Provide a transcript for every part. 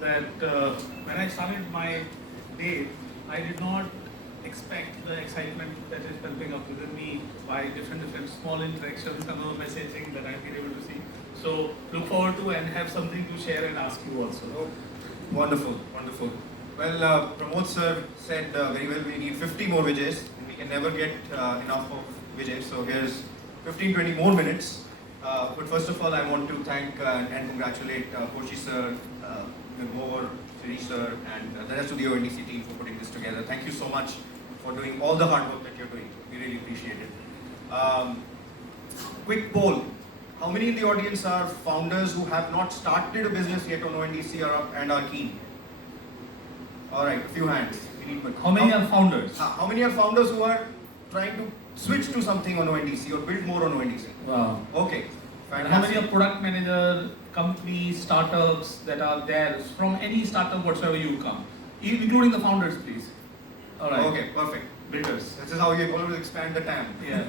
that when I started my day, I did not expect the excitement that is building up within me by different small interactions and all messaging that I've been able to see. So look forward to and have something to share and ask you also. Oh, wonderful, wonderful. Well, Pramod sir said very well, we need 50 more Vijays, and we can never get enough of Vijay. So here's 15-20 more minutes. But first of all, I want to thank and congratulate Koshi sir, Vibhor, Shirish sir, and the rest of the ONDC team for putting this together. Thank you so much for doing all the hard work that you're doing. We really appreciate it. Quick poll. How many in the audience are founders who have not started a business yet on ONDC and are keen? All right, a few hands. We need How many are founders? How many are founders who are trying to switch to something on ONDC or build more on ONDC? Wow. Okay. And how many are product manager, companies, startups that are there from any startup whatsoever you come, including the founders, please. All right. Okay, perfect. Builders. This is how you always expand the TAM. Yeah.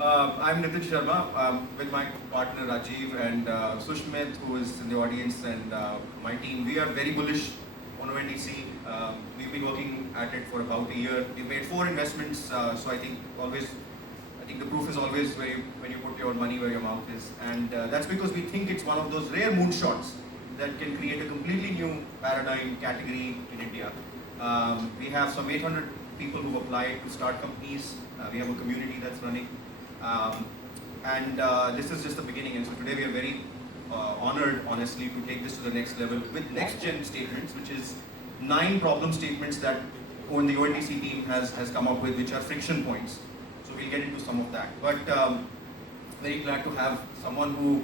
I'm Nitin Sharma with my partner Rajiv and Sushmit, who is in the audience, and my team. We are very bullish on ONDC. We've been working at it for about a year. We've made 4 investments, so I think the proof is always when you put your money where your mouth is, and that's because we think it's one of those rare moonshots that can create a completely new paradigm category in India. We have some 800 people who applied to start companies. We have a community that's running. And this is just the beginning, and so today we are very honored, honestly, to take this to the next level with next-gen statements, which is 9 problem statements that the ONDC team has come up with, which are friction points. So we'll get into some of that. But very glad to have someone who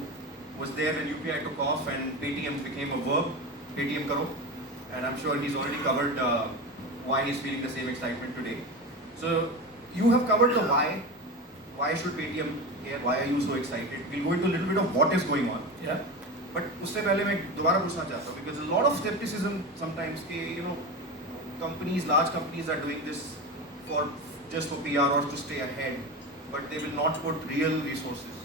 was there when UPI took off and paytm became a verb, paytm karo, and I'm sure he's already covered why he's feeling the same excitement today. So you have covered the why. Why should Paytm care? Why are you so excited? We'll go into a little bit of what is going on. Yeah. But उससे पहले मैं दोबारा पूछना चाहता हूँ, because a lot of skepticism sometimes कि companies, large companies are doing this just for PR or to stay ahead, but they will not put real resources.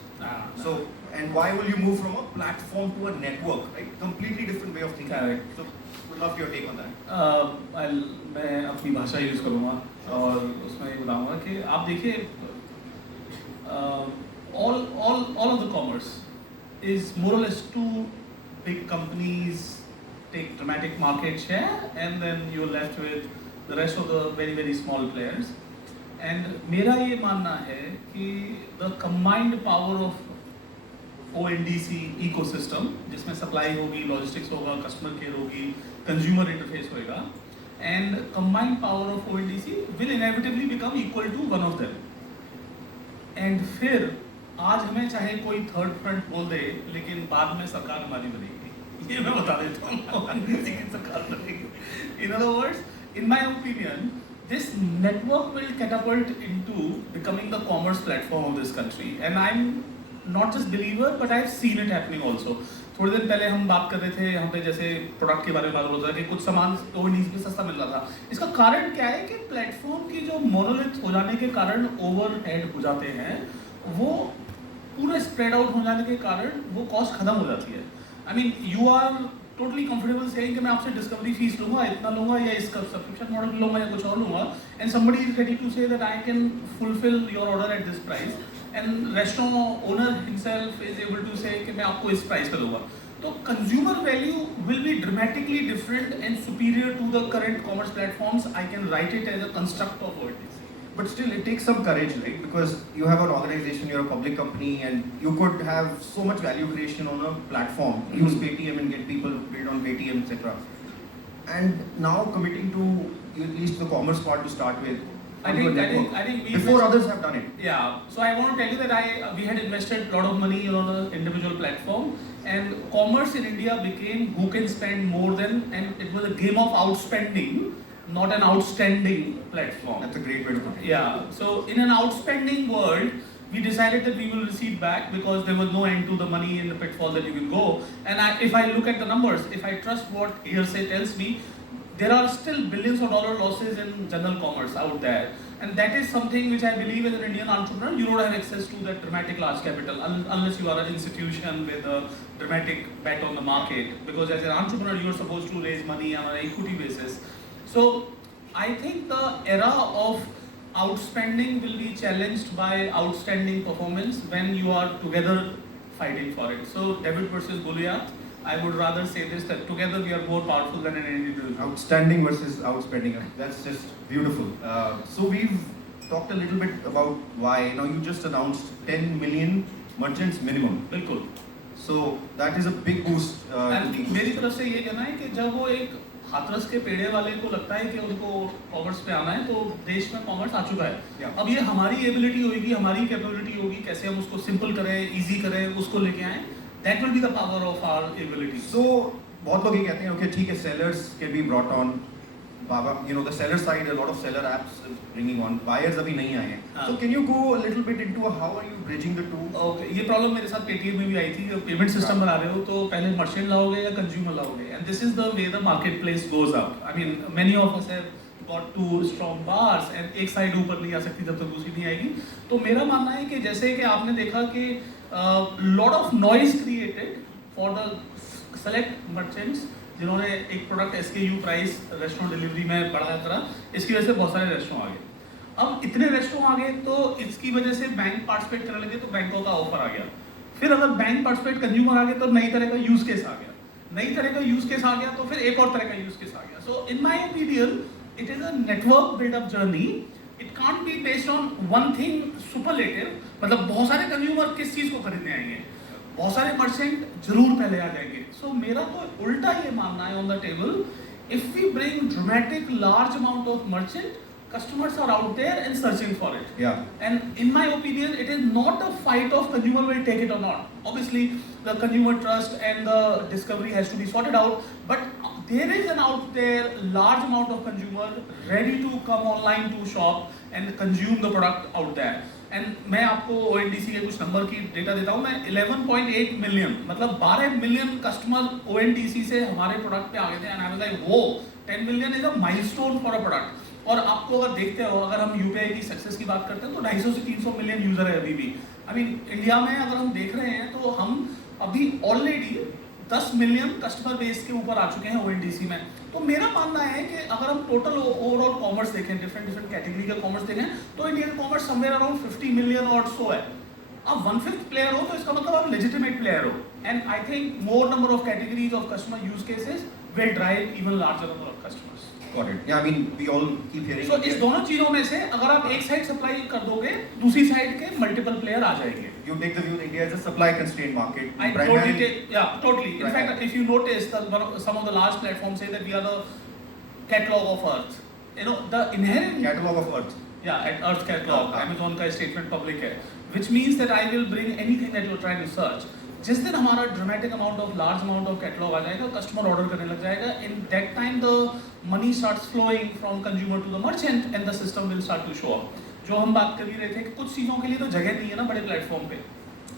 So, and why will you move from a platform to a network, right? Completely different way of thinking. Correct. So, would love your take on that. मैं अपनी भाषा use करूँगा और उसमें ये बताऊँगा कि आप देखिए all of the commerce is more or less 2 big companies take dramatic market share, and then you're left with the rest of the very small players. And मेरा ये मानना है कि the combined power of ONDC ecosystem, जिसमें supply होगी, logistics होगा, customer care होगी, consumer interface होएगा, and combined power of ONDC will inevitably become equal to one of them. And फिर आज हमें चाहे कोई थर्ड फ्रंट बोल दे, लेकिन बाद में सरकार हमारी बनेगी, ये मैं बता देता हूँ। सरकार बनेगी। In other words, in my opinion, this network will catapult into becoming the commerce platform of this country, and I'm not just believer, but I've seen it happening also. थोड़े दिन पहले हम बात कर रहे थे यहाँ पे, जैसे प्रोडक्ट के बारे में बात हो रहा था कि कुछ सामान ONDC पे सस्ता मिल रहा था। इसका कारण क्या है कि प्लेटफॉर्म की जो मोनोलिथ हो जाने के कारण ओवरहेड हो जाते हैं, वो पूरा स्प्रेड आउट हो जाने के कारण वो कॉस्ट खत्म हो जाती है। I mean you are totally comfortable saying कि मैं आपसे डिस्कवरी फीस लूँगा, इतना लूँगा, या इसका सब्सक्रिप्शन मॉडल लूँगा, या कुछ और लूँगा, and somebody is ready to say that I can fulfil your order at this price, and restaurant owner himself is able to say कि मैं आपको इस प्राइस पे दूंगा। तो consumer value will be dramatically different and superior to the current commerce platforms. I can write it as a construct of ONDC. But still, it takes some courage, right? Because you have an organization, you're a public company, and you could have so much value creation on a platform. Use Paytm and get people build on Paytm, etc. And now committing to at least the commerce part to start with. I think before others have done it. Yeah. So I want to tell you that we had invested a lot of money on an individual platform, and commerce in India became who can spend more than, and it was a game of outspending, not an outstanding platform. That's a great way to put it. Yeah. So in an outspending world, we decided that we will recede back because there was no end to the money and the pitfall that you can go. And if I look at the numbers, if I trust what hearsay tells me, there are still billions of dollar losses in general commerce out there. And that is something which I believe as an Indian entrepreneur, you don't have access to that dramatic large capital unless you are an institution with a dramatic bet on the market. Because as an entrepreneur, you are supposed to raise money on an equity basis. So I think the era of outspending will be challenged by outstanding performance when you are together fighting for it. So David versus Goliath. I would rather say this, that together we are more powerful than an individual. Outstanding versus outspending. That's just beautiful. So we've talked a little bit about why. Now you just announced 10 million merchants minimum. बिल्कुल. So that is a big boost. मेरी तरफ से ये कहना है कि जब वो एक हाथरस के पेड़े वाले को लगता है कि उनको कॉमर्स पे आना है, तो देश में कॉमर्स आ चुका है. अब ये हमारी एबिलिटी होगी, हमारी कैपेबिलिटी होगी, कैसे हम उसको सिंपल करें, इजी करें, उसको लेके आएं. That will be the power of our ability. So बहुत लोग ये कहते हैं, okay, ठीक है, sellers can be brought on. The seller side, a lot of seller apps bringing on. Buyers अभी नहीं आए हैं. So can you go a little bit into how are you bridging the two? Okay, ये problem मेरे साथ Paytm में भी आई थी. जब पेमेंट सिस्टम बना रहे हो तो पहले मर्चेंट लाओगे या कंज्यूमर लाओगे. And this is the way the marketplace goes up. I mean, many of us have got two strong bars and एक साइड ऊपर नहीं आ सकती जब तक दूसरी नहीं आएगी. तो मेरा मानना है कि जैसे कि आपने देखा कि lot of noise created for the select merchants जिन्होंने एक product SKU price restaurant delivery में बढ़ाया करा, इसकी वजह से बहुत सारे रेस्टोरेंट आ गए. अब इतने रेस्टोरेंट आ गए तो इसकी वजह से बैंक पार्टिसिपेट करने लगे, तो बैंकों का ऑफर आ गया. फिर अगर बैंक पार्टिसिपेट कंज्यूमर आ गए तो नई तरह का यूज केस आ गया, नई तरह का यूज केस आ गया तो फिर एक और तरह का यूज केस आ गया. So in my opinion it is a network buildup journey. It can't be based on one thing superlative. मतलब बहुत सारे कंज्यूमर किस चीज को खरीदने आएंगे, बहुत सारे मर्चेंट जरूर पहले आ जाएंगे. सो मेरा तो उल्टा ये मानना है on the table, if we bring dramatic large amount of merchant, customers are out there and searching for it. Yeah. And in my opinion, it is not a fight of consumer will take it or not. Obviously, the consumer trust and the discovery has to be sorted out. But there is an out there large amount of consumer ready to come online to shop and consume the product out there. And मैं आपको ONDC के कुछ number की data देता हूँ. मैं 11.8 million मतलब 12 million customer ONDC से हमारे प्रोडक्ट पे आ गए थे. एंड आई वाज लाइक, वो 10 million is a milestone for a product. और आपको अगर देखते हो, अगर हम यूपीआई की सक्सेस की बात करते हैं तो 250 से 300 मिलियन यूजर है अभी भी. आई मीन इंडिया में अगर हम देख रहे हैं तो हम अभी ऑलरेडी 10 मिलियन कस्टमर बेस के ऊपर आ चुके हैं ONDC में. तो मेरा मानना है कि अगर हम टोटल ओवरऑल कॉमर्स देखें, डिफरेंट कैटेगरी का कॉमर्स देखें, तो इंडिया का कॉमर्स समवेयर अराउंड 50 मिलियन और सो है. अब 1/5 प्लेयर हो तो इसका मतलब आप लेजिटिमेट प्लेयर हो. And I think more number of categories of customer use cases will drive even larger number of customers. Got it. Yeah, I mean, we all keep hearing. So इस दोनों चीजों में से अगर आप एक साइड सप्लाई कर दोगे, दूसरी साइड के मल्टीपल प्लेयर आ जाएंगे. You take the view that India is a supply constrained market. I totally take, yeah, totally. In fact, if you notice, some of the large platforms say that we are the catalog of Earth. You know, the inherent catalog of Earth. Yeah, at Earth catalog. Amazon का statement public है, which means that I will bring anything that you're trying to search. जिस दिन हमारा dramatic amount of large amount of catalogue आ जाएगा, customer order करने लग जाएगा, in that time the money starts flowing from consumer to the merchant and the system will start to show up. जो हम बात कर ही रहे थे कि कुछ चीज़ों के लिए तो जगह नहीं है ना बड़े प्लेटफॉर्म पे,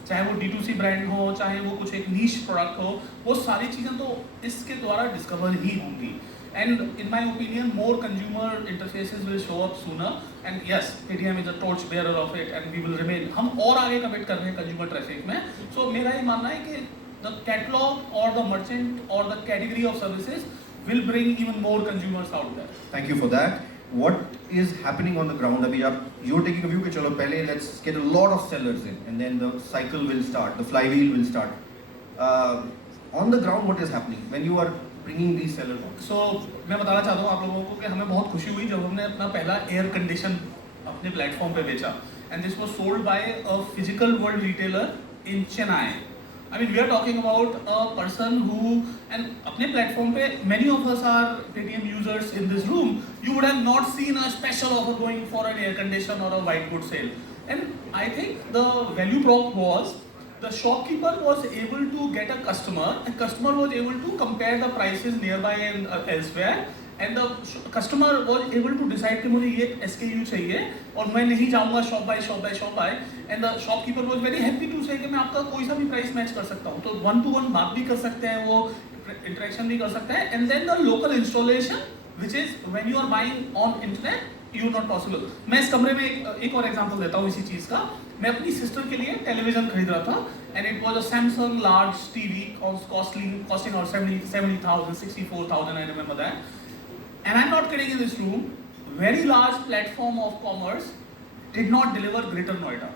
चाहे वो D2C ब्रांड हो, चाहे वो कुछ एक नीश प्रोडक्ट हो, वो सारी चीज़ें तो इसके द्वारा डिस्कवर ही होंगी. And in my opinion, more consumer interfaces will show up sooner. And yes, Paytm is a torch bearer of it, and we will remain. हम और आगे कमिट कर रहे हैं consumer traffic में. So मेरा ये मानना है कि the catalog or the merchant or the category of services will bring even more consumers out there. Thank you for that. What is happening on the ground? अभी आप you're taking a view कि चलो पहले let's get a lot of sellers in, and then the cycle will start, the flywheel will start. On the ground, what is happening when you are bringing these sellers on? So मैं बताना चाहता हूँ आप लोगों को कि हमें बहुत खुशी हुई जब हमने अपना पहला एयर कंडीशन अपने प्लेटफॉर्म पे बेचा. And this was sold by a physical world retailer in Chennai. I mean, we are talking about a person who, and अपने प्लेटफॉर्म पे many of us are Paytm users in this room. You would have not seen a special offer going for an air condition or a white good sale. And I think the value prop was the shopkeeper was able to get a customer, and customer was able to compare the prices nearby and elsewhere, and the customer was able to decide कि मुझे ये SKU चाहिए और मैं नहीं जाऊँगा shop by shop, and the shopkeeper was very happy to say कि मैं आपका कोई सा भी price match कर सकता हूँ. तो 1-to-1 बात भी कर सकते हैं, वो interaction भी कर सकते हैं, and then the local installation which is when you are buying on internet, you not possible. मैं इस कमरे में एक और एग्जांपल देता हूँ इसी चीज का. मैं अपनी सिस्टर के लिए टेलीविजन खरीद रहा था, and it was a Samsung large TV costing about 70,000, 64,000, I remember that. And I'm not kidding in this room, very large platform of commerce did not deliver Greater Noida.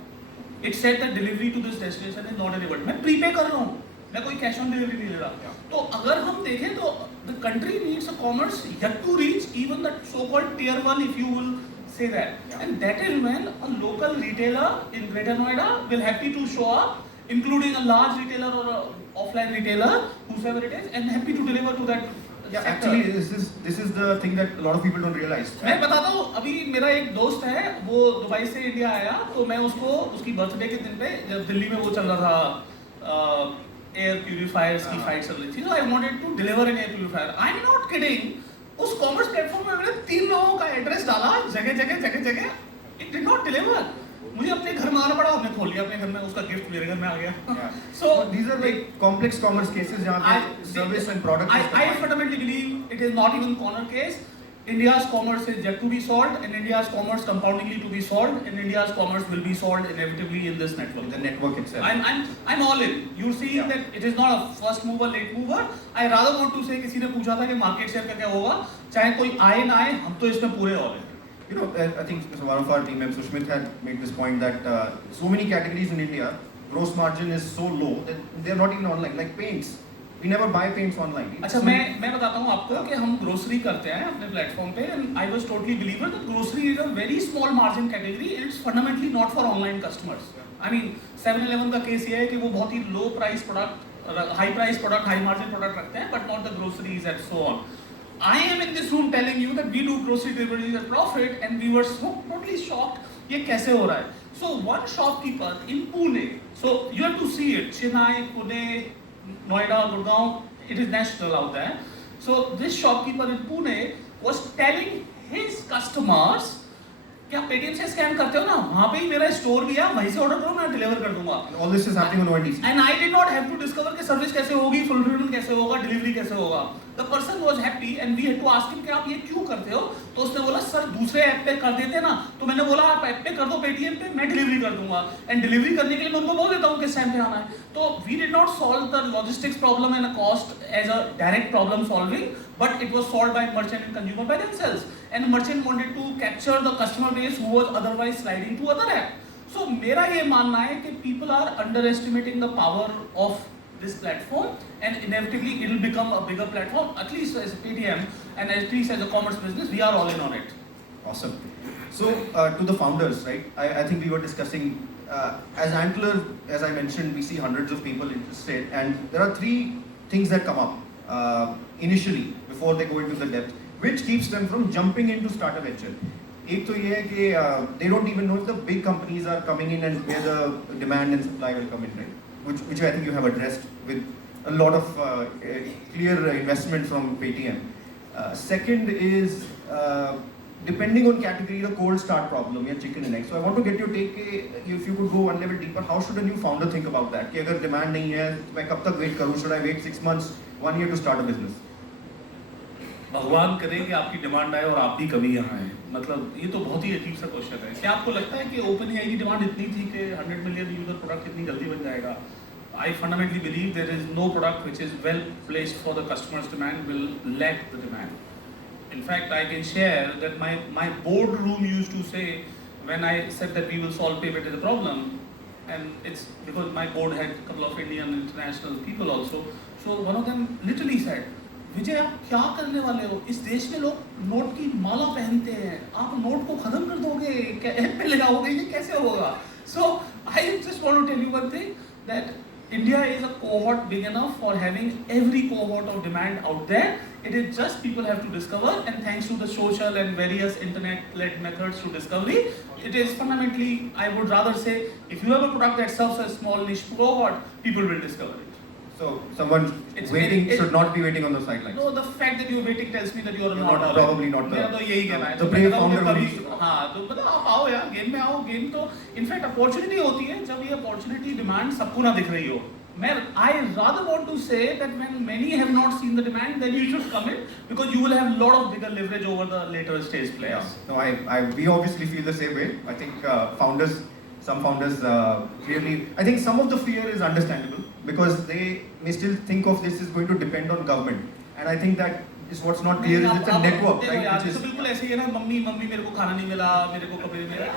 It said that delivery to this destination is not enabled. मैं prepay कर रहा हूँ, मैं कोई cash on delivery नहीं ले रहा. तो अगर हम देखें तो the country needs a commerce yet to reach even the so-called tier 1, if you will say that. And that is when a local retailer in Greater Noida will happy to show up, including a large retailer or a offline retailer, whosoever it is, and happy to deliver to that. Yeah, actually, this is the thing that a lot of people don't realize. मैं बताता हूँ, अभी मेरा एक दोस्त है, वो Dubai से इंडिया आया, तो मैं उसको उसकी बर्थडे के दिन पे जब दिल्ली में वो चल रहा था एयर प्यूरिफायर्स की फाइट चल रही थी, तो I wanted to deliver an air purifier. I am not kidding, उस कॉमर्स प्लेटफॉर्म में मैंने 3 लोगों का एड्रेस डाला, जगह, इट डिड नॉट डिलीवर. मुझे अपने घर में आना पड़ा, हमने खोल लिया अपने घर में, उसका गिफ्ट मेरे घर में आ गया. So these are like complex commerce cases जहाँ पे service and product. I fundamentally believe it is not even corner case. India's commerce is yet to be solved, and India's commerce compoundingly to be solved, and India's commerce will be solved inevitably in this network. The network itself. I'm all in. You see that it is not a first mover, late mover. I rather want to say, किसी ने पूछा था कि market share का क्या होगा, चाहे कोई आए ना आए, हम तो इसमें पूरे all in. You know, I think one of our team members, Sushmit, had made this point that so many categories in India, gross margin is so low that they are not even online. Like paints, we never buy paints online. अच्छा, मैं बताता हूँ आपको कि हम grocery करते हैं अपने प्लेटफॉर्म पे, and I was totally believer that grocery is a very small margin category. It's fundamentally not for online customers. I mean, 7-Eleven का केस ये है कि वो बहुत ही low price product, high price product, high margin product रखते हैं, but not the groceries and so on. I am in this room telling you that we do grocery deliveries at profit, and we were so totally shocked. ये कैसे हो रहा है? So one shopkeeper in Pune, so you have to see it. Chennai, Pune, Noida, Gurgaon, it is national out there. So this shopkeeper in Pune was telling his customers कि आप Paytm से scan करते हो ना, वहाँ पे ही मेरा store भी है, वहीं से ऑर्डर करो, मैं डिलीवर कर दूंगा. All this is happening on ONDC. And I did not have to discover कि सर्विस कैसे होगी, फुलफिलमेंट कैसे होगा, डिलीवरी कैसे होगा. The person was happy and we had to ask him कि आप ये क्यों करते हो? तो उसने बोला सर दूसरे ऐप पे कर देते ना, तो मैंने बोला आप ऐप पे कर दो पेटीएम पे, मैं डिलीवरी कर दूंगा. एंड डिलीवरी करने के लिए मैं उनको बोल देता हूँ किस टाइम पे आना है. तो we did not solve the logistics problem and a cost as a direct problem solving, but it was solved by merchant and consumer by themselves. And merchant wanted to capture the customer base who was otherwise sliding to other app. So मेरा ये मानना है कि people are underestimating the power of this platform, and inevitably it will become a bigger platform. At least as Paytm and at least as a commerce business, we are all in on it. Awesome. So to the founders, right? I think we were discussing as Antler, as I mentioned, we see hundreds of people interested, and there are 3 things that come up initially before they go into the depth, which keeps them from jumping into startup venture. एक तो ये है कि they don't even know if the big companies are coming in and where the demand and supply will come in, right? Which I think you have addressed with a lot of clear investment from Paytm. Second is depending on category, the cold start problem, या chicken and egg. So I want to get your take, if you could go one level deeper, how should a new founder think about that? कि अगर demand नहीं है, मैं कब तक wait करूँ? Should I wait 6 months, 1 year to start a business? भगवान करे कि आपकी डिमांड आए और आप भी कभी यहाँ आए. मतलब ये तो बहुत ही अजीब सा क्वेश्चन है. क्या आपको लगता है कि ओपन एआई की डिमांड इतनी थी कि 100 मिलियन यूजर प्रोडक्ट इतनी जल्दी बन जाएगा? I fundamentally believe there is no product which is well placed for the customer's demand will lack the demand. In fact, I can share that my boardroom used to say when I said that we will solve payment as a problem, and it's because my board had a couple of Indian international people also. So one of them literally said, विजय आप क्या करने वाले हो? इस देश में लोग note की माला पहनते हैं, आप नोट को खत्म कर दोगे, क्या ऐप पे लगाओगे, ये कैसे होगा? So I just want to tell you one thing, that India is a cohort big enough for having every cohort of demand out there. It is just people have to discover, and thanks to the social and various internet-led methods to discovery, it is fundamentally, I would rather say, if you have a product that serves a small niche cohort, people will discover it. So someone waiting should not be waiting on the sidelines. No, the fact that you're waiting tells me that you're not probably not the. मेरा तो यही कहना है. The brave founder will be. हाँ, तो मतलब आप आओ यार, गेम में आओ. गेम तो इनफैक्ट अपॉर्चुनिटी होती है जब ये अपॉर्चुनिटी डिमांड सबको ना दिख रही हो. I rather want to say that when many have not seen the demand, then you should come in because you will have a lot of bigger leverage over the later stage players. No, we obviously feel the same way. I think some founders clearly, I think some of the fear is understandable because they may still think of this is going to depend on government. And I think that is what's not clear is it's a network, right? यार, Which तो is, बिल्कुल ऐसे ही है ना, mummy मेरे को खाना नहीं मिला, मेरे को कपड़े नहीं मिला.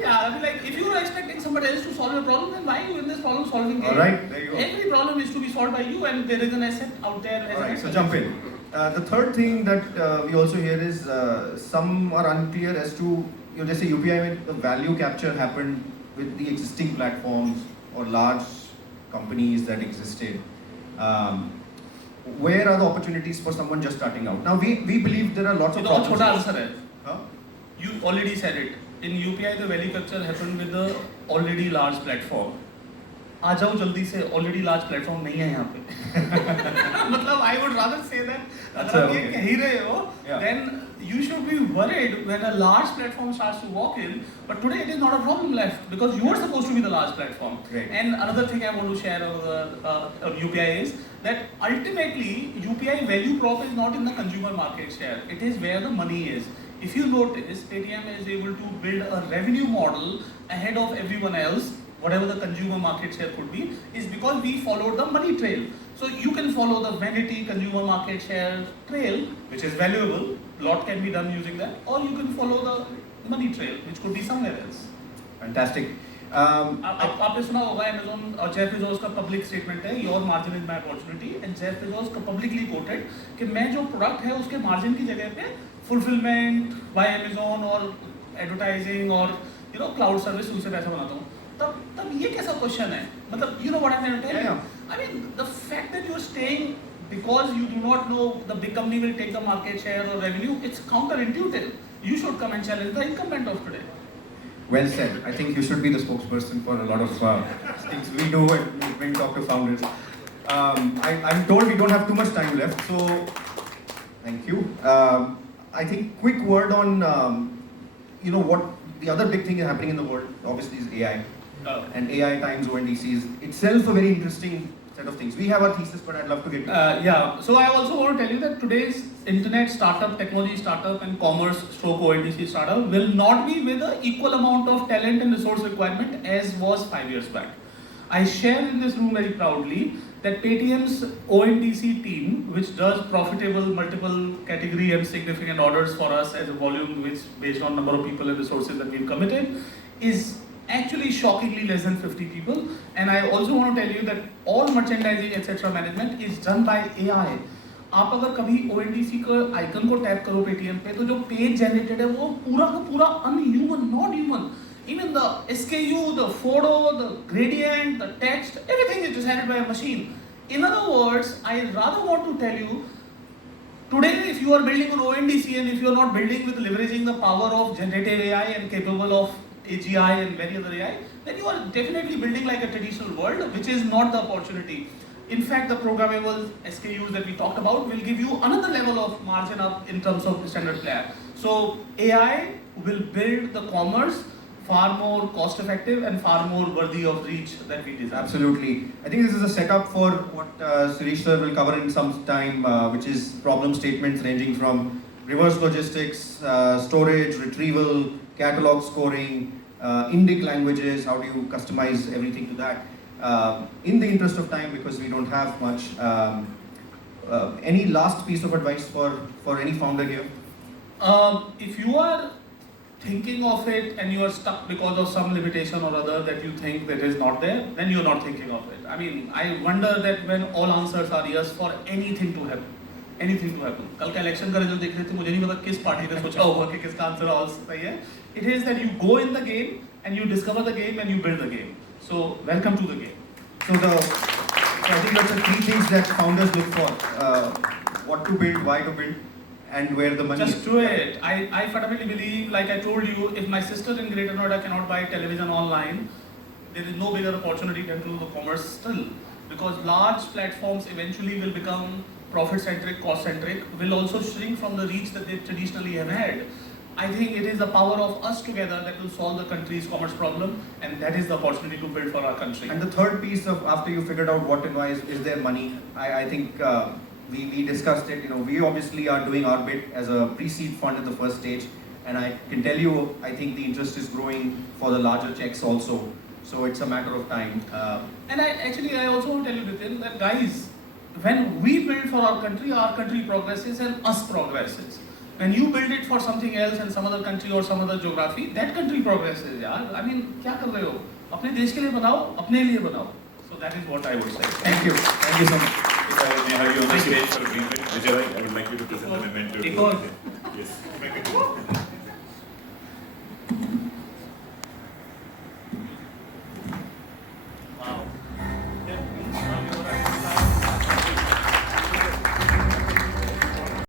Yeah, I mean, like if you are expecting somebody else to solve your problem, then why are you in this problem solving game? all right, there you go. Every problem is to be solved by you, and there is an asset out there. As All an right, so asset. jump in. The third thing that we also hear is some are unclear as to, you know, just say UPI, when the value capture happened with the existing platforms or large companies that existed. Where are the opportunities for someone just starting out? Now, we believe there are lots of ये तो बहुत छोटा problems. Answer है. Huh? You already said it. In UPI, the value capture happened with the already large platform. आ जाओ जल्दी से, already large platform नहीं है यहाँ पे. मतलब I would rather say that अगर आप ये okay. कह ही रहे हो, Yeah. then you should be worried when a large platform starts to walk in. But today it is not a problem left because you are supposed to be the large platform. Right. And another thing I want to share on UPI is that ultimately UPI value prop is not in the consumer market share. It is where the money is. If you notice, Paytm is able to build a revenue model ahead of everyone else, whatever the consumer market share could be, is because we followed the money trail. So you can follow the vanity consumer market share trail, which is valuable, lot can be done using that, or you can follow the money trail, which could be somewhere else. Fantastic. आपने सुना होगा Amazon Jeff Bezos का public statement है, your margin is my opportunity, and Jeff Bezos का publicly coated कि मैं जो product है उसके मार्जिन की जगह पे फुलफिलमेंट बाय Amazon और एडवर्टाइजिंग और यू नो क्लाउड सर्विस उनसे पैसा बनाता हूँ. तब ये कैसा क्वेश्चन है? मतलब you know what I am telling you. I mean, the fact that you're staying because you do not know the big company will take the market share or revenue, it's counterintuitive. You should come and challenge the incumbent of today. Well said. I think you should be the spokesperson for a lot of things we do when we talk to founders. I'm told we don't have too much time left, so thank you. I think quick word on you know what the other big thing happening in the world obviously is AI. And AI times ONDC is itself a very interesting set of things. We have our thesis, but I'd love to get to Yeah, so I also want to tell you that today's internet startup, technology startup and commerce stroke ONDC startup will not be with an equal amount of talent and resource requirement as was 5 years back. I share in this room very proudly that Paytm's ONDC team, which does profitable multiple category and significant orders for us as a volume which based on number of people and resources that we've committed, is actually shockingly less than 50 people. And I also want to tell you that all merchandising etc management is done by AI. आप अगर कभी ONDC का icon को tap करो Paytm पे, तो जो page generated है वो पूरा का पूरा unhuman, not human. Even the SKU, the photo, the gradient, the text, everything is decided by a machine. In other words, I rather want to tell you, today if you are building on ONDC and if you are not building with leveraging the power of generative AI and capable of AGI and many other AI, then you are definitely building like a traditional world, which is not the opportunity. In fact, the programmable SKUs that we talked about will give you another level of margin up in terms of the standard player. So AI will build the commerce far more cost effective and far more worthy of reach that we desire. Absolutely. I think this is a setup for what Suresh sir will cover in some time, which is problem statements ranging from reverse logistics, storage, retrieval, catalog scoring, Indic languages, how do you customize everything to that. In the interest of time, because we don't have much, any last piece of advice for any founder here? If you are thinking of it and you are stuck because of some limitation or other that you think that is not there, then you're not thinking of it. I mean, I wonder that when all answers are yes for anything to happen. Anything to happen. कल का election का result देख रहे थे, मुझे नहीं पता किस पार्टी ने सोचा होगा कि किसका आंसर और सही है. It is that you go in the game and you discover the game and you build the game. So welcome to the game. So I think that's the three things that founders look for: what to build, why to build, and where the money Just is. do it. I fundamentally believe, like I told you, if my sister in Greater Noida cannot buy television online, there is no bigger opportunity than to do the commerce still. Because large platforms eventually will become profit-centric, cost-centric, will also shrink from the reach that they traditionally have had. I think it is the power of us together that will solve the country's commerce problem, and that is the opportunity to build for our country. And the third piece of after you figured out what and why is there money, I think we discussed it. We obviously are doing our bit as a pre-seed fund at the first stage, and I can tell you, I think the interest is growing for the larger checks also. So it's a matter of time. And I also want to tell you, Nitin, that guys, when we build for our country progresses and us progresses. When you build it for something else and some other country or some other geography, that country progresses, yaar. I mean, क्या कर रहे हो? अपने देश के लिए बनाओ, अपने लिए बनाओ. So that is what I would say. Thank you so much. If I may have you on the stage for a brief minute, Vijay, I would like you to present the memento. Take all. Yes.